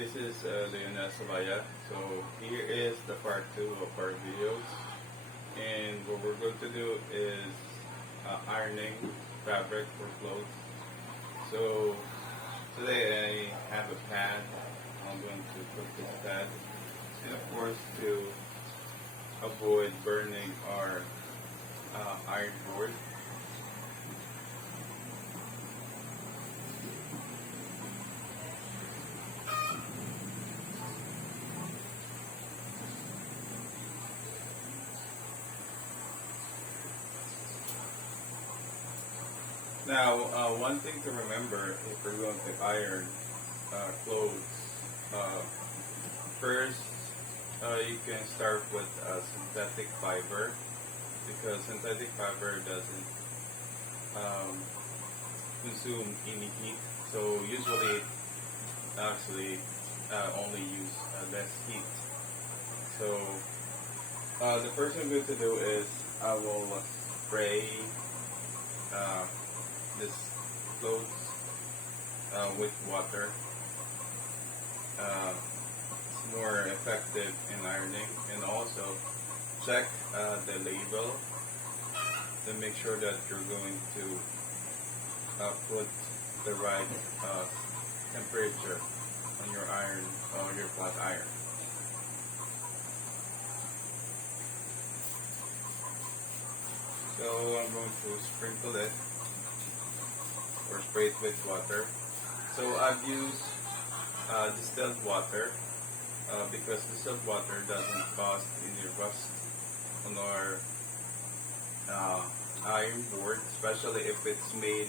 this is Leonel Sabaya. So here is the part 2 of our videos. And what we're going to do is ironing fabric for clothes. So today I have a pad. I'm going to put this pad. And of course to avoid burning our iron board. Now, one thing to remember if we're going to iron clothes, uh, first you can start with synthetic fiber because synthetic fiber doesn't um, consume any heat. So usually, actually, only use less heat. So the first thing I'm going to do is I will spray uh, this clothes with water. It's more effective in ironing, and also check the label to make sure that you're going to put the right temperature on your iron or your flat iron. So I'm going to sprinkle it or spray it with water. So I've used distilled water because distilled water doesn't cause any rust on our iron board, especially if it's made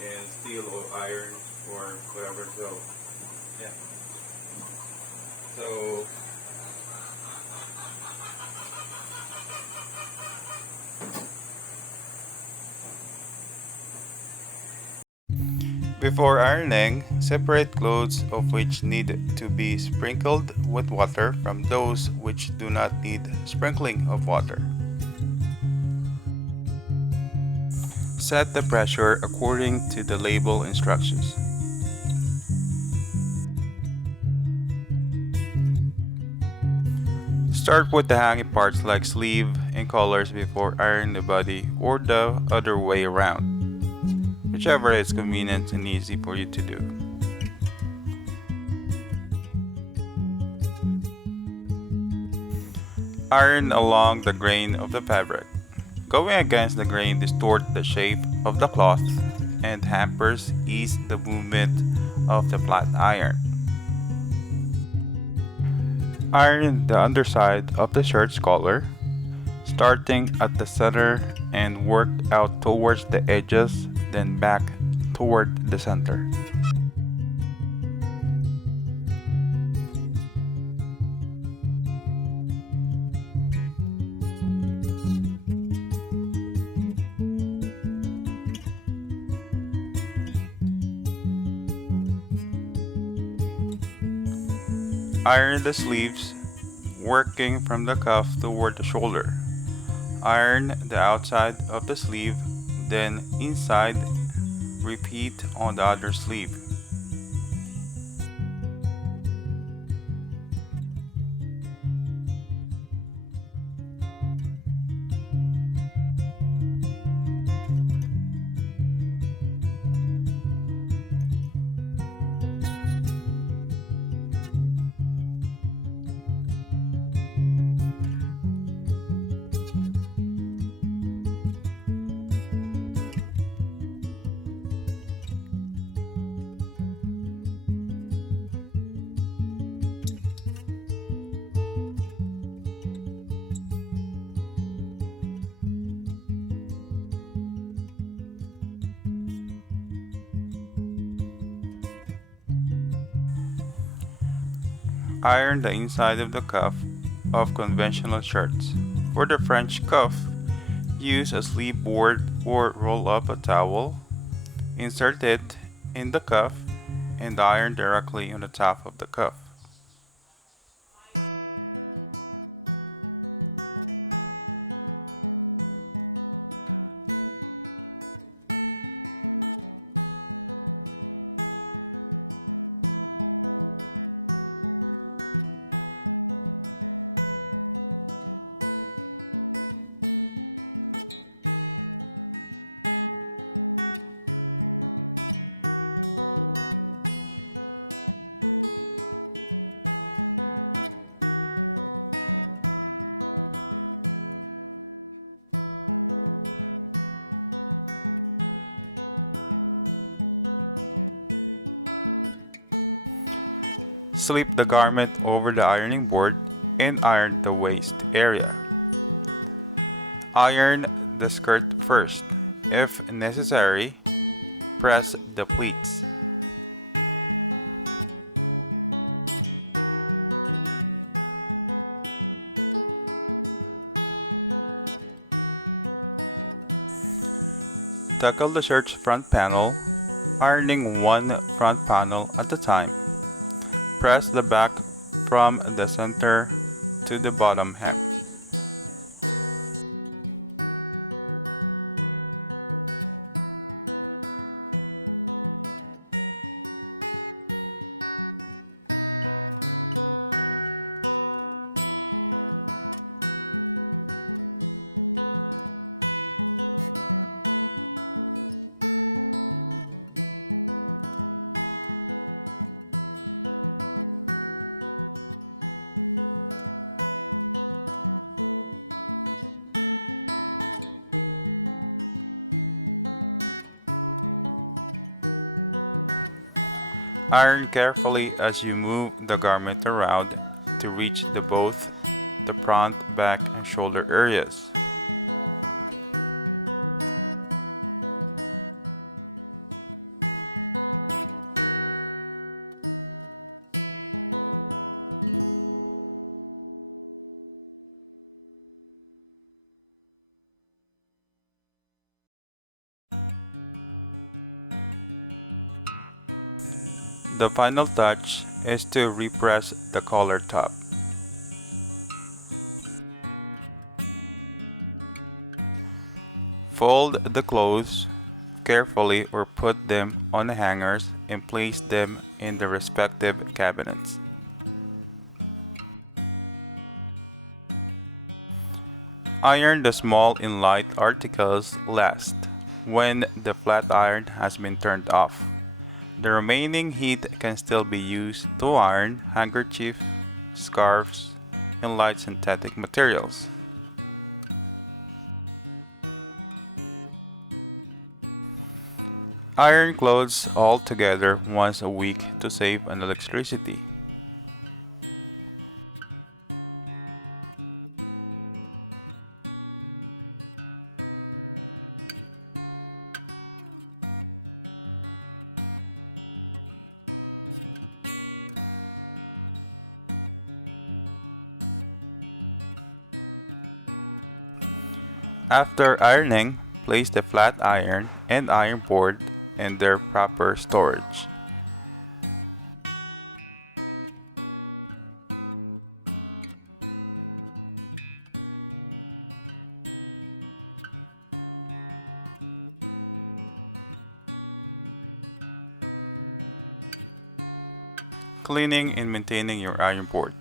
in steel or iron or whatever. So yeah. So before ironing, separate clothes of which need to be sprinkled with water from those which do not need sprinkling of water. Set the pressure according to the label instructions. Start with the hanging parts like sleeve and collars before iron the body or the other way around, whichever is convenient and easy for you to do. Iron along the grain of the fabric. Going against the grain distorts the shape of the cloth and hampers ease the movement of the flat iron. Iron the underside of the shirt's collar, starting at the center and work out towards the edges, then back toward the center. Iron the sleeves, working from the cuff toward the shoulder. Iron the outside of the sleeve, then inside, repeat on the other sleeve. Iron the inside of the cuff of conventional shirts. For the French cuff, use a sleeve board or roll up a towel, insert it in the cuff, and iron directly on the top of the cuff. Slip the garment over the ironing board and iron the waist area. Iron the skirt first. If necessary, press the pleats. Tackle the shirt's front panel, ironing one front panel at a time. Press the back from the center to the bottom hem. Iron carefully as you move the garment around to reach both the front, back, and shoulder areas. The final touch is to repress the collar top. Fold the clothes carefully or put them on hangers and place them in the respective cabinets. Iron the small and light articles last when the flat iron has been turned off. The remaining heat can still be used to iron handkerchiefs, scarves, and light synthetic materials. Iron clothes all together once a week to save on electricity. After ironing, place the flat iron and iron board in their proper storage. Cleaning and maintaining your iron board.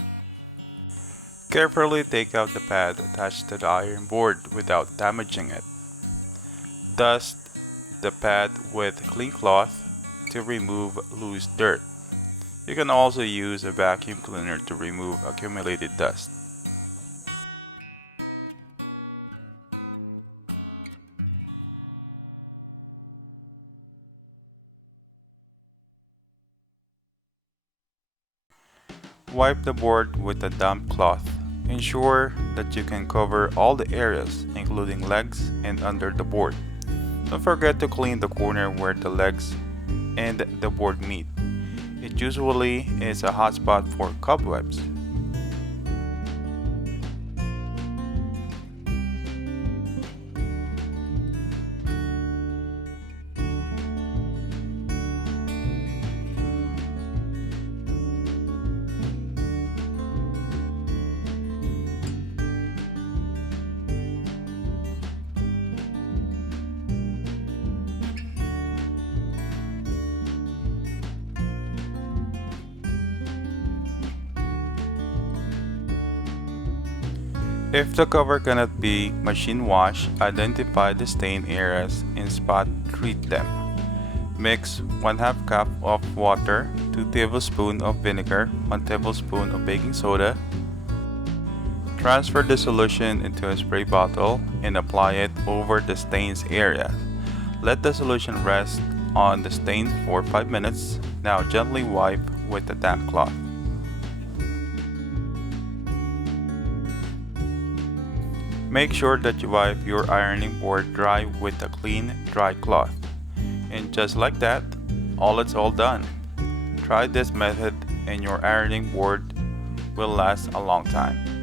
Carefully take out the pad attached to the iron board without damaging it. Dust the pad with a clean cloth to remove loose dirt. You can also use a vacuum cleaner to remove accumulated dust. Wipe the board with a damp cloth. Ensure that you can cover all the areas, including legs and under the board. Don't forget to clean the corner where the legs and the board meet. It usually is a hot spot for cobwebs. If the cover cannot be machine washed, identify the stain areas and spot treat them. Mix 1/2 cup of water, 2 tablespoons of vinegar, 1 tablespoon of baking soda. Transfer the solution into a spray bottle and apply it over the stains area. Let the solution rest on the stain for 5 minutes. Now gently wipe with a damp cloth. Make sure that you wipe your ironing board dry with a clean, dry cloth. And just like that, it's all done. Try this method and your ironing board will last a long time.